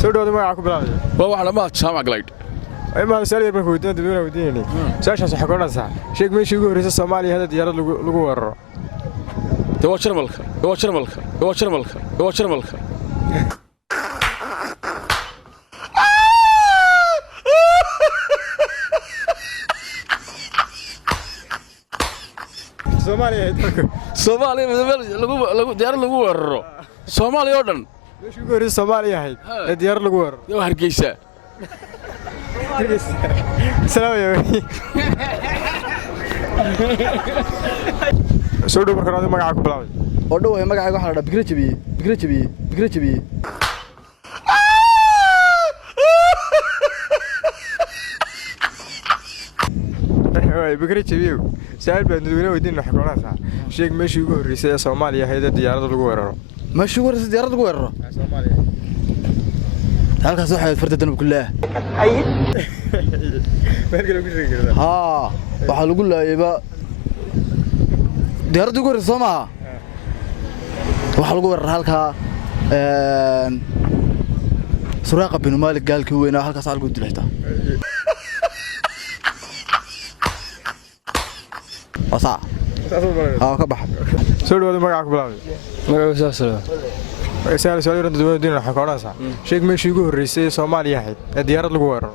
soo dhawaada magaca ku bilaabay waxa la maad jaamac galayd ay ma soo yar baan weydiin dadweynaha weydiinay saashaas waxa qoranaysa sheeg meeshii ugu horeysay Soomaaliya hada diyaarad lagu weeraro waa Jarmalka Soomaaliya lagu diyaarad lagu weeraro Soomaaliya oo dhan meeshii ugu horeysay Soomaaliya ahayd ee diyaarad lagu weeraro iyo Hargeysa salaam soo dhaw markaa magaca ku bilaabay oo dhaw magacayga waxa la dhahaa Fikra Jabiye Fikra Jabiye saal baan dadweynaha weydiin waxa qoranaysa sheeg meeshii ugu horeysay Soomaaliya ahayd ee diyaarad lagu weeraro meeshii ugu horeysay diyaarad lagu weeraro Soomaaliya halkaas waxa ay farta danab kullaa waxa lagu laayay diyaarad ugu horeysay Soomaaliya waxa lagu weeraray halka Suraaqa bin Malik gaalkii weynaa halkaas algu dilayta wasa ka bax soo dhawaada magaca ku bilaabay magaca soo yar dadweynaha waxa qoranaysa sheeg meeshii ugu horeysay Soomaaliya ahayd ee diyaarad lagu weeraro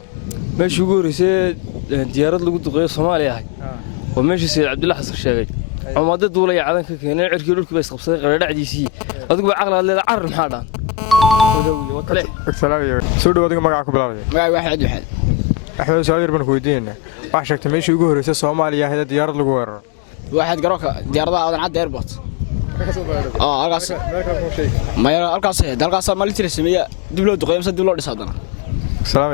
meeshii ugu horeysay diyaarad lagu duqeeyo Soomaaliya ahayd waa meeshii Sayid Cabdullaahi Xasan sheegay ummadda duulay cadan ka keenay cirkii dhulkii bay isqabsaday qaraadhacdiisii adigu ba aqal leedahay carar maxaa dhaan soo dhawaada magaca ku bilaabay magaca waxa Axmed soo yar baan weydiinay waxa sheegtay meeshii ugu horeysay Soomaaliya ahayd ee diyaarad lagu weeraro waxaad garoonka diyaaradaha aadan cad airport halkaas ma la sameeyaa dib loo duqeeyo mise dib loo dhisaa dana salaam